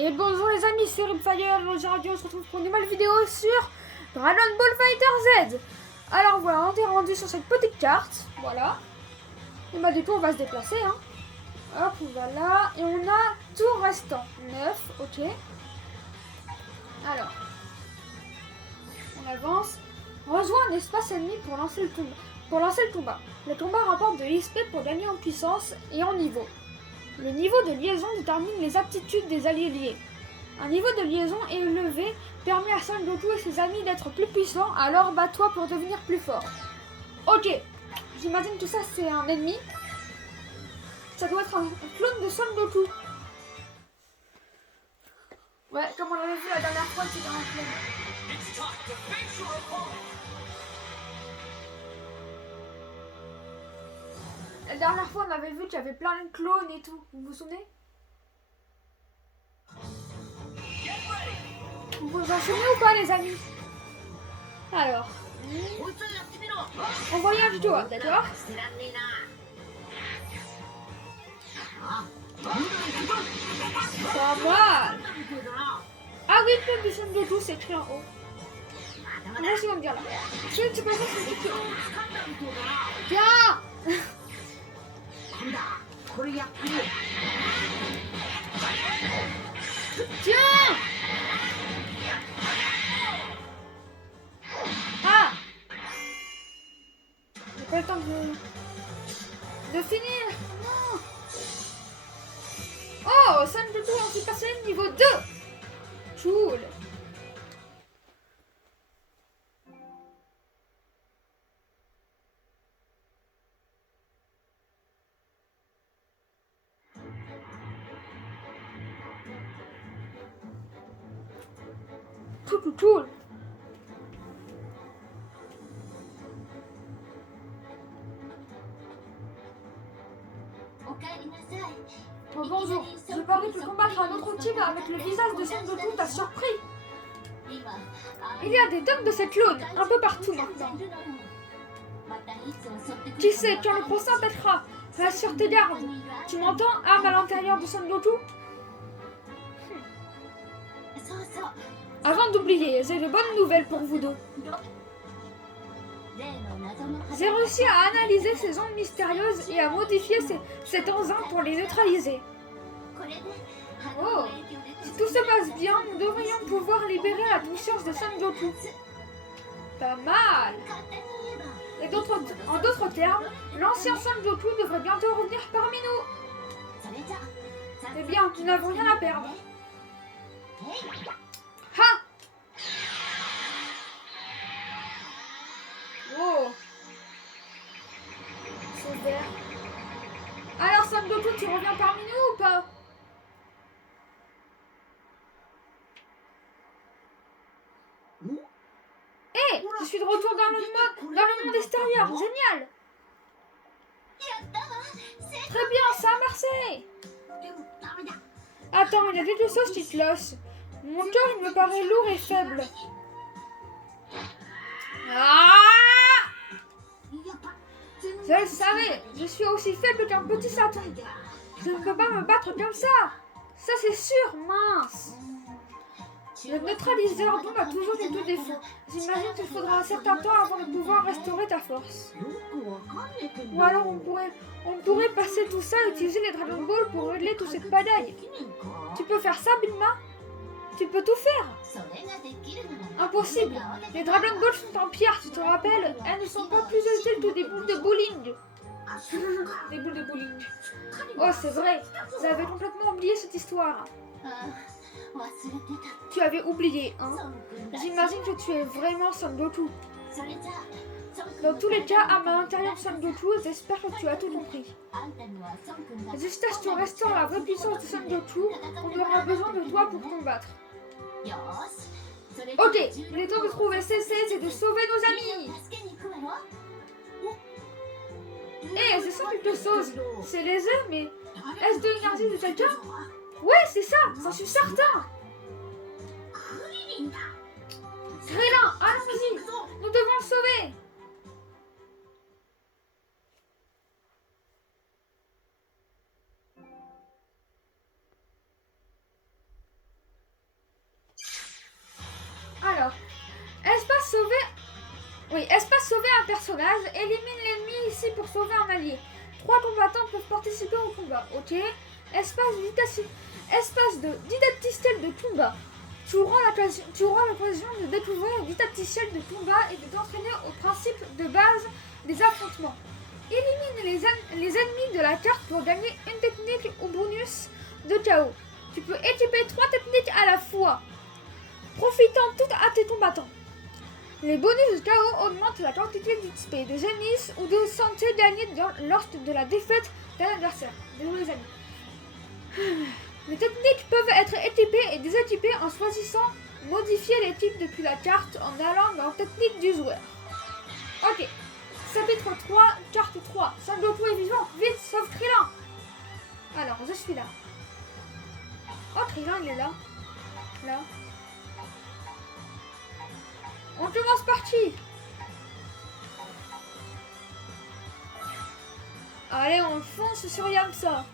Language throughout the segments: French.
Et bonjour les amis, c'est Rimfire. Aujourd'hui on se retrouve pour une nouvelle vidéo sur Dragon Ball Fighter Z. Alors voilà, on est rendu sur cette petite carte. Voilà. Et bah du coup on va se déplacer. Hein. Hop, voilà. Et on a tout restant. 9, ok. Alors. On avance. Rejoins un espace ennemi pour lancer le combat. Le combat rapporte de l'XP pour gagner en puissance et en niveau. Le niveau de liaison détermine les aptitudes des alliés liés. Un niveau de liaison élevé permet à Son Goku et ses amis d'être plus puissants, alors bats-toi pour devenir plus fort. Ok, j'imagine que ça c'est un ennemi. Ça doit être un clone de Son Goku. Ouais, comme on l'avait vu la dernière fois, c'était un clone. La dernière fois, on avait vu qu'il y avait plein de clones et tout. Vous vous souvenez? Vous vous en souvenez ou pas, les amis? Alors, on voyage du haut, d'accord? Pas mal. Ah oui, le de Son Goku, c'est écrit en haut. Moi aussi, on va me dire là. C'est pas ça, c'est écrit en haut. Viens. Tiens! Ah! J'ai pas le temps de finir! Non! Oh! Son Goku en Super Saiyan niveau 2! Cool! Cool! Oh, bonjour, je parie que combattre un autre type avec le visage de Son Goku t'a surpris. Il y a des tonnes de ces clones, un peu partout maintenant. Qui sait, quand le procès attaquera, reste sur tes gardes. Tu m'entends, arme à l'intérieur de Son Goku? Avant d'oublier, j'ai de bonnes nouvelles pour vous deux. J'ai réussi à analyser ces ondes mystérieuses et à modifier cet enzyme pour les neutraliser. Oh, si tout se passe bien, nous devrions pouvoir libérer la conscience de Son Goku. Pas mal. Et en d'autres termes, l'ancien Son Goku devrait bientôt revenir parmi nous. Eh bien, nous n'avons rien à perdre. Ha! Oh! C'est vert. Alors, Son Goku, tu reviens parmi nous ou pas? Hé! Je suis de retour dans le monde extérieur. Génial! Très bien, ça a marché! Attends, il y a quelque chose qui cloche. Mon cœur, il me paraît lourd et faible. Ah! Je le savais, je suis aussi faible qu'un petit chaton. Je ne peux pas me battre comme ça. Ça, c'est sûr, mince. Le neutraliseur d'onde a toujours des deux défauts. J'imagine qu'il faudra un certain temps avant de pouvoir restaurer ta force. Ou alors on pourrait passer tout ça et utiliser les Dragon Ball pour régler toute cette bataille. Tu peux faire ça, Bulma? Tu peux tout faire? Impossible. Les Dragon Ball sont en pierre, tu te rappelles? Elles ne sont pas plus utiles que des boules de bowling. Des boules de bowling. Oh, c'est vrai. J'avais complètement oublié cette histoire. Tu avais oublié, hein? J'imagine que tu es vraiment Son Goku. Dans tous les cas, à l'intérieur de Son Goku, j'espère que tu as tout compris. Jusqu'à ce que tu restaures la vraie puissance de Son Goku, on aura besoin de toi pour combattre. Ok, il est temps de trouver CC et de sauver nos amis. Hé, je sens quelque chose. C'est les œufs, mais est-ce de l'énergie de quelqu'un? Ouais, c'est ça, j'en suis certain. Krillin, allons-y, nous devons le sauver. personnage. Élimine l'ennemi ici pour sauver un allié. 3 combattants peuvent participer au combat. Ok. Espace de didacticiel de combat. Tu auras l'occasion de découvrir le didacticiel de combat et de t'entraîner au principe de base des affrontements. Élimine les ennemis de la carte pour gagner une technique ou bonus de KO. Tu peux équiper 3 techniques à la fois, profitant toutes à tes combattants. Les bonus de KO augmentent la quantité d'XP, de génie ou de santé gagnée lors de la défaite d'un adversaire. Désolé les amis. Les techniques peuvent être équipées et déséquipées en choisissant modifier les types depuis la carte en allant dans technique du joueur. Ok. Chapitre 3, carte 3. Sangoku est vivant, vite, sauve Krillin. Alors, je suis là. Oh, Krillin, il est là. Là. On commence par qui? Allez, on fonce sur Yamcha.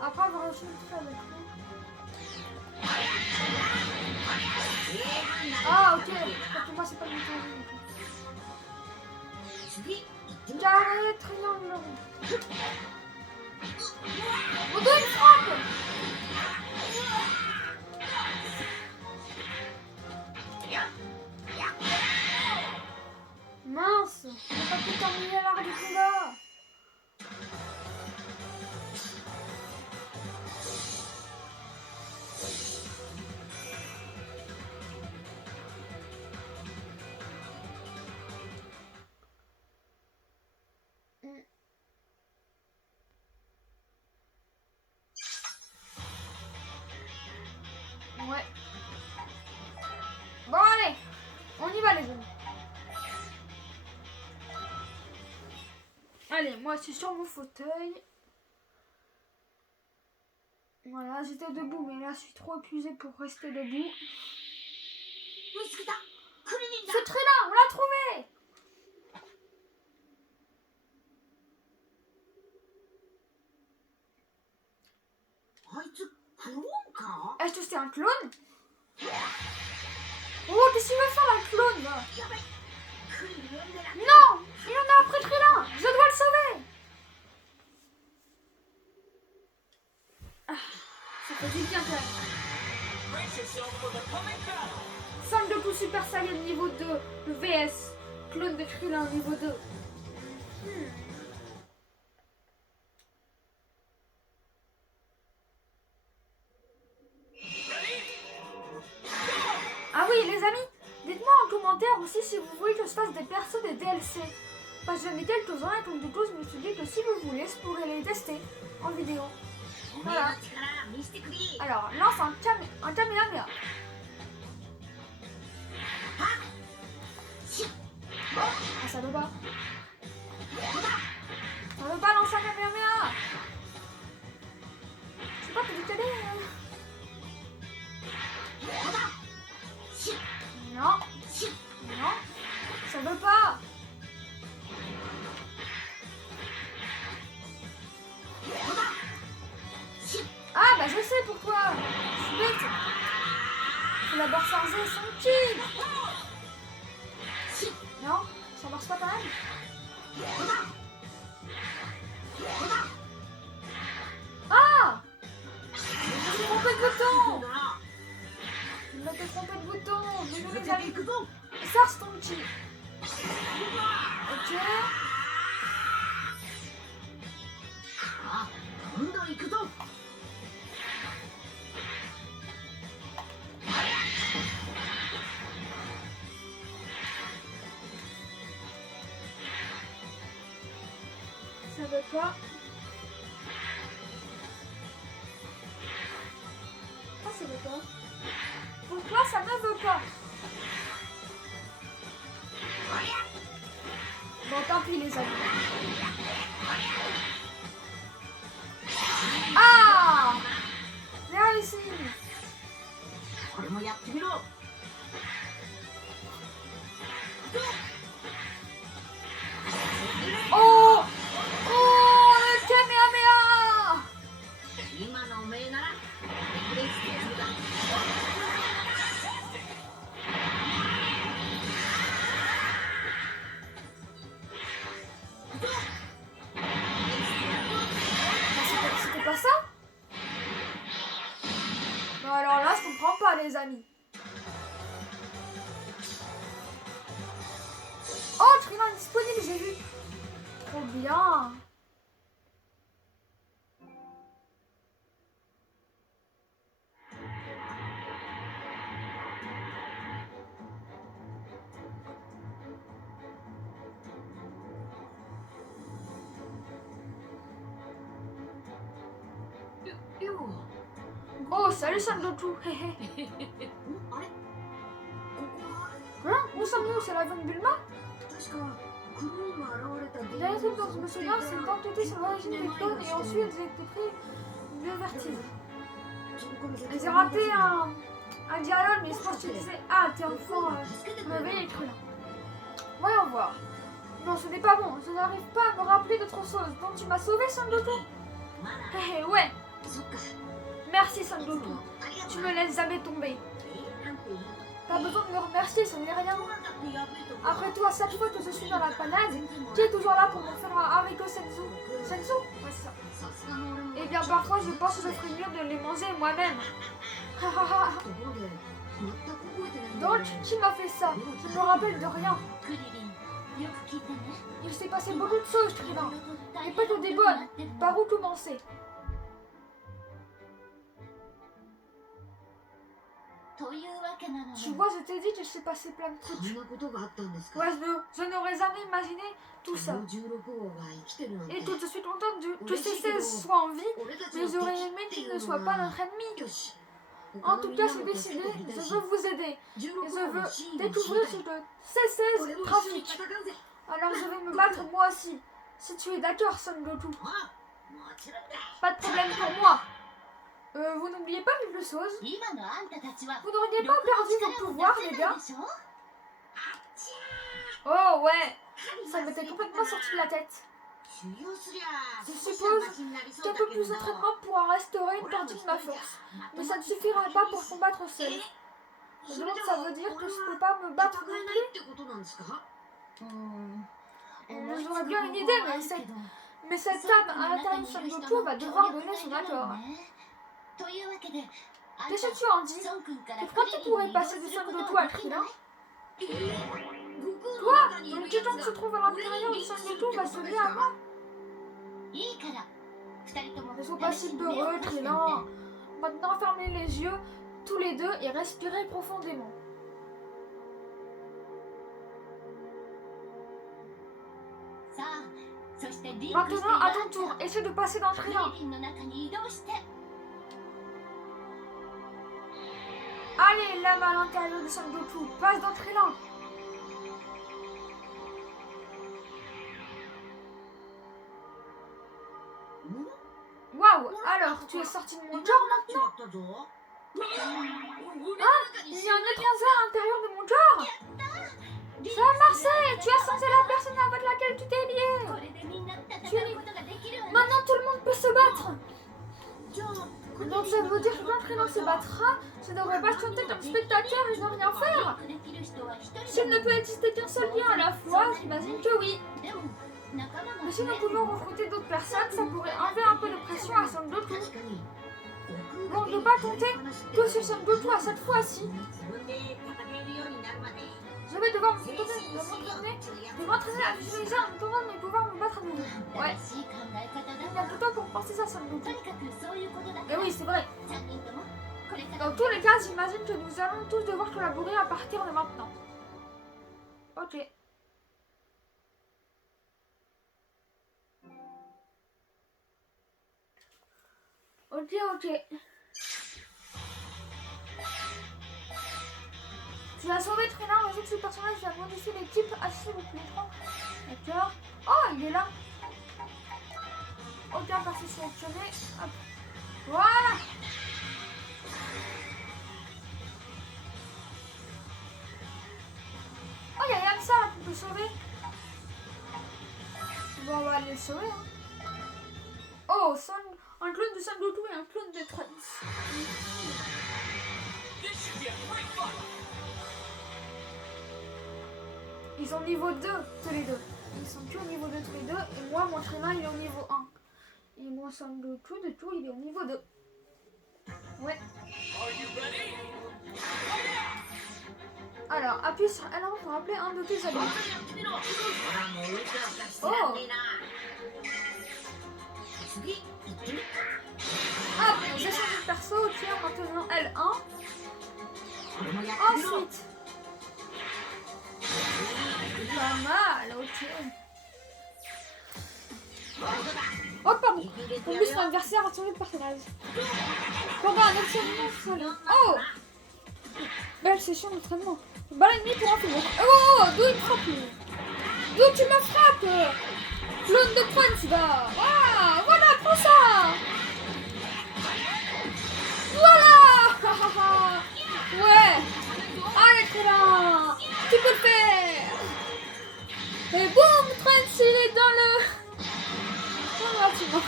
Après avoir reçu le truc avec lui. Ah ok, pour moi c'est pas du tout. Carré, triangle rond. On doit une frappe. Mince, j'ai pas pu terminer l'art du combat. Ouais. Bon allez, on y va les amis. Allez, moi je suis sur mon fauteuil. Voilà, j'étais debout, mais là je suis trop épuisée pour rester debout. C'est très là, on l'a trouvé. Est-ce que c'est un clone? Oh, qu'est-ce qu'il va faire un clone là? Non, il en a après Krillin. Je dois le sauver. Ah, ça fait du bien quand même. Sangoku Super Saiyan niveau 2, le VS, clone de Krillin niveau 2. Ah oui les amis, dites-moi en commentaire aussi si vous voulez que je fasse des persos des DLC. Parce que j'en ai quelques-uns et donc du coup je me suis dit que si vous voulez, je pourrais les tester en vidéo. Voilà. Alors, lance un Kamehameha. Ah, ça veut pas. Ça veut pas lancer un Kamehameha. C'est pas que du télé. Non. Non. Ça veut pas. Ah bah je sais pourquoi. Je suis bête. Faut d'abord charger son ki. Non, ça marche pas quand même. Ah, je me suis trompé de bouton. Je me suis trompé de bouton. Désolé les amis. Charge ton ki. Ok. veut pas. Pourquoi ça veut pas? Pourquoi ça ne veut pas? Bon, tant pis les amis. Ah! Réussi! Oh! Oh! Le Kamehameha! C'était pas ça? Non, alors là, je comprends pas, les amis. Oh, Trilin est disponible, j'ai vu. Trop bien. Oh, salut Sangoku. Hein? Où sommes-nous? C'est l'avion de Bulma? J'ai un truc dont je me souviens, c'est quand tu étais sur l'origine des clones et ensuite j'ai été pris de vertige. J'ai raté un dialogue, mais je pense que tu disais ah, t'es enfant, mauvais et cruel. Voyons voir. Non, ce n'est pas bon, je n'arrive pas à me rappeler d'autre chose. Donc tu m'as sauvé, Sangoku? Ouais. Merci, Sangoku. Tu me laisses jamais tomber. Pas besoin de me remercier, ça n'est rien. Après tout, à chaque fois que je suis dans la panade, tu es toujours là pour me faire un haricot senzu. Senzu? Ouais, c'est ça. Eh bien, parfois, je pense que je ferais mieux de les manger moi-même. Donc, qui m'a fait ça? Je ne me rappelle de rien. Il s'est passé beaucoup de choses, Trilin. Et pas que des bonnes. Par où commencer? Tu vois, je t'ai dit qu'il s'est passé plein de trucs. Ouais, je n'aurais jamais imaginé tout ça. Et tout, je suis contente que ces 16 soient en vie, mais j'aurais aimé qu'ils ne soient pas notre ennemi. En tout cas, je suis décidée, je veux vous aider. Et je veux découvrir ce que ces 16 trafiquent. Alors je vais me battre moi aussi. Si tu es d'accord, Son Goku. Pas de problème pour moi. Vous n'oubliez pas quelque chose? Vous n'auriez pas perdu vos pouvoirs, les gars? Oh ouais, ça m'était complètement sorti de la tête. Je suppose qu'un peu plus d'entraînement pourra restaurer une partie de ma force. Mais ça ne suffira pas pour combattre seul. Donc ça veut dire que je ne peux pas me battre non plus? J'aurais bien une idée, mais cette âme à l'intérieur de Son Goku va devoir donner son accord. Qu'est-ce que tu en dis? Tu crois que tu pourrais passer de Son Goku à Krillin? Quoi? Le titan qui se trouve à l'intérieur de Son Goku va se lier à moi? Ne sois pas si peureux, Krillin. Maintenant, fermez les yeux, tous les deux, et respirez profondément. Maintenant, à ton tour, essaie de passer dans Krillin. Allez, l'âme à l'intérieur de Son Goku, passe dans Krillin. Waouh, alors, tu es sorti de mon corps maintenant? Ah, il y a un étranger à l'intérieur de mon corps. Ça a marché, tu as changé la personne avec laquelle tu t'es lié. Maintenant, tout le monde peut se battre. Donc ça veut dire que quand Krillin se battra, je ne devrais pas chanter comme spectateur et ne rien faire. S'il ne peut exister qu'un seul lien à la fois, j'imagine que oui. Mais si nous pouvons recruter d'autres personnes, ça pourrait enlever un peu de pression à Son Goku. On ne peut pas compter que sur Son Goku à cette fois-ci. Je vais devoir m'entraîner à visualiser en attendant de pouvoir me battre à nouveau. Ouais. Il y a tout temps pour penser ça, Son Goku. Et oui, c'est vrai. Dans tous les cas, j'imagine que nous allons tous devoir collaborer à partir de maintenant. Ok. Ok, ok. Tu as sauvé Trina, résout ce personnage, il a modifié les types affichés depuis l'écran. D'accord. Oh, il est là. Aucun perso sélectionné. Hop. Voilà. Oh, il y a Yamsa là qu'on peut sauver. Bon, on va aller le sauver. Hein. Oh, un clone de Son Goku et un clone de Trunks. Ils sont niveau 2 tous les deux. Ils sont tous au niveau 2 tous les deux. Et moi, mon Trina, il est au niveau 1. Et mon Son Goku, de tout, il est au niveau 2. Ouais. Alors, appuie sur L1 pour appeler un de tes amis. Oh! Ah, j'ai changé de perso, tiens, maintenant L1. Ensuite. Pas mal, ok. Oh, pardon. En plus, mon adversaire a changé de personnage. Pendant un entraînement. Oh! Belle session d'entraînement. Balle ennemi pour un film. Oh, d'où il frappe lui? D'où tu me frappes? Clone de Trunks, va. Ah, voilà, prends ça. Voilà. Ouais. Allez, très bien. Tu peux le faire. Et boum, Trunks, il est dans le bâtiment.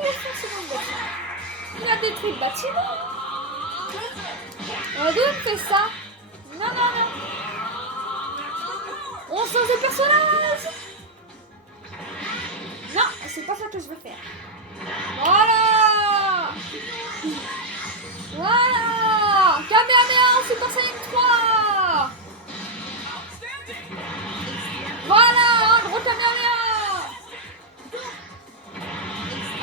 Il est forcément dans le bâtiment. Il a détruit le bâtiment. D'où il fait ça? Non, non, non. On change de personnage. Non, c'est pas ça que je veux faire. Voilà. Voilà. Kamehameha, Super Saiyan 3. Voilà, un gros Kamehameha.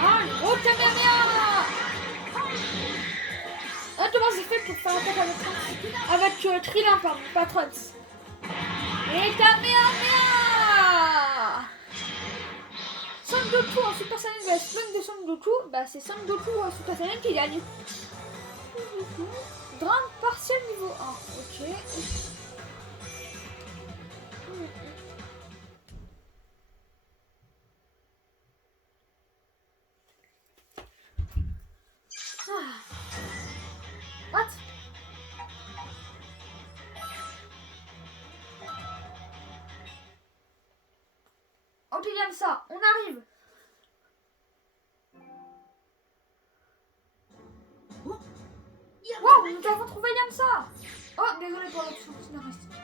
Un gros Kamehameha. Ah, comment j'ai fait pour faire attaque avec Trunks? Avec Krillin, pardon, pas Trunks. Et Kamehameha. Son Goku en Super Saiyan vs clone de Son Goku, bah c'est Son Goku en Super Saiyan qui gagne. Drame partiel niveau 1, ok. What? Ok, Yamsa, on arrive. Wow, nous avons trouvé Yamsa. Oh, désolé pour l'option scénaristique.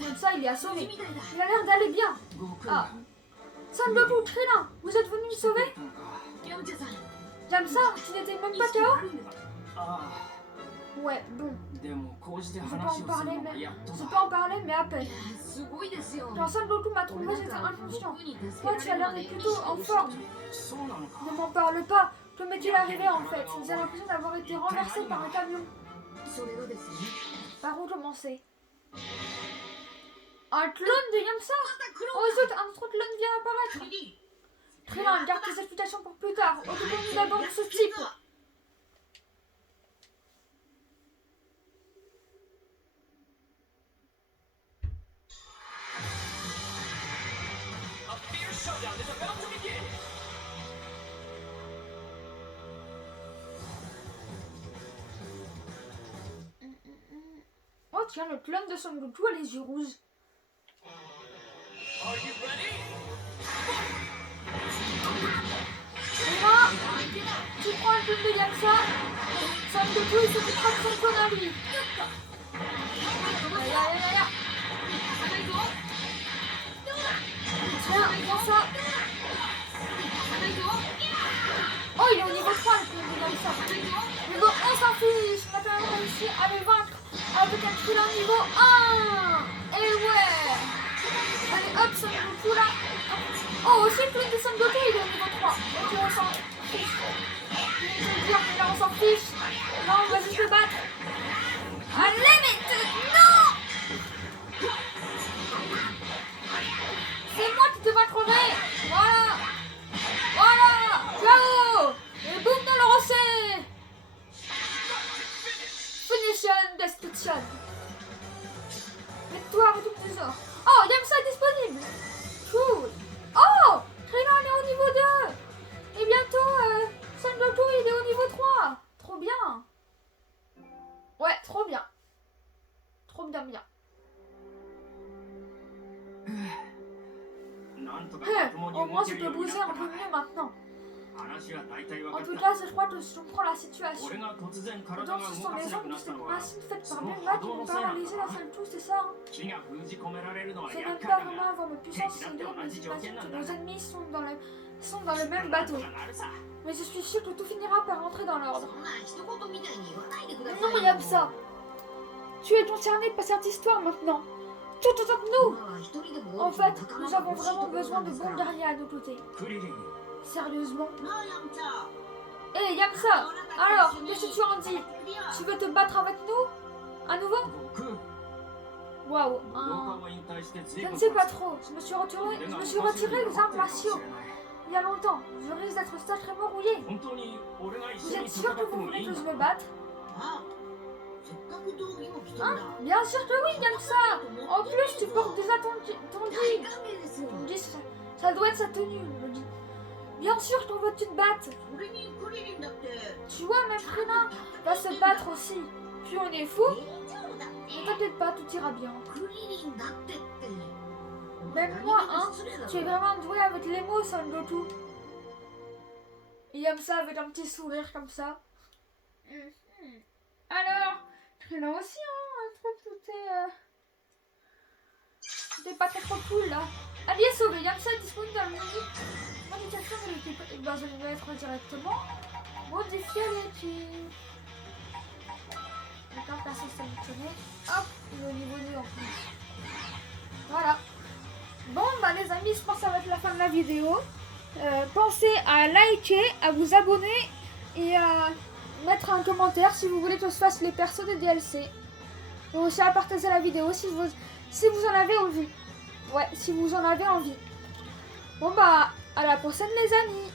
Yamsa, il est assommé. Il a l'air d'aller bien. Ah. Son Goku, Krillin, vous êtes venu me sauver? Yamsa, tu n'étais même pas KO? Ouais, bon. Je peux en parler, mais à peine. Quand Son Goku m'a trouvé, j'étais inconscient. Toi, tu as l'air d'être plutôt en forme. Ne m'en parle pas. Que m'est-il arrivé en fait? J'ai l'impression d'avoir été renversé par un camion. Par où commencer? Un clone de Yamsa? Oh zut, un autre clone vient apparaître. Krillin, garde tes explications pour plus tard. Occupons-nous d'abord de ce type. Oh tiens, le clone de Son Goku a les yeux rouges. Moi, tu prends un clone de Yamsa. Son Goku, il s'occupera de son clone à lui. Aïe, aïe, aïe, aïe. Tiens, prends ça. Oh, il est au niveau 3, le clone de Yamsa. Niveau 1 s'en fiche. On a quand même réussi à le vaincre avec un Krillin niveau 1. Et ouais. Allez, hop, Son Goku là. Oh, aussi le clone de Son Goku, il est au niveau 3. Ok, on s'en fiche. Je vais dire, mais là, on s'en fiche. Non, on va juste le battre. Allez, mais non. C'est moi qui te vaincrai. Voilà. Voilà. Au moins tu peux bouger un peu mieux maintenant. En tout cas, je crois que je comprends la situation. Donc ce sont les ondes de cette machine faite par Bulma qui m'ont paralysé d'un seul coup, c'est ça hein? Je n'aime pas vraiment avoir ma puissance cellule, mais j'imagine que nos ennemis sont dans le même bateau. Mais je suis sûr que tout finira par rentrer dans l'ordre. Non, Yamsa, tu es concerné par cette histoire maintenant. Tout autant que nous. En fait, nous avons vraiment besoin de bons guerriers à nos côtés. Sérieusement. Hé, Yamsa, alors, qu'est-ce que tu en dis? Tu veux te battre avec nous? À nouveau? Waouh, je ne sais pas trop. Je me suis retiré les arts martiaux il y a longtemps. Je risque d'être sacrément rouillé. Vous êtes sûr que vous voulez que je me batte? Hein? Bien sûr que oui, Yamsa. En plus, tu portes déjà ton gi. Ça doit être sa tenue, le gi. Bien sûr qu'on veut que tu te battes. Tu vois, même Krillin va se battre aussi. Puis on est fou. Ne t'inquiète pas, tout ira bien. Même moi, hein, tu es vraiment doué avec les mots, Son Goku. Et Yamsa avec un petit sourire comme ça. Alors, Krillin aussi, hein, un truc tout est pas trop cool là. Ali est sauvé, Yamsa est disponible dans le menu. Modification de l'équipe. Ben, je vais mettre directement. Modifier l'équipe. D'accord, personne sélectionné. Hop, il est au niveau 2 en plus. Voilà. Bon, bah les amis, je pense que ça va être la fin de la vidéo. Pensez à liker, à vous abonner et à mettre un commentaire si vous voulez que je fasse les persos des DLC. Et aussi à partager la vidéo si vous en avez envie. Ouais, si vous en avez envie. Bon bah, à la prochaine les amis.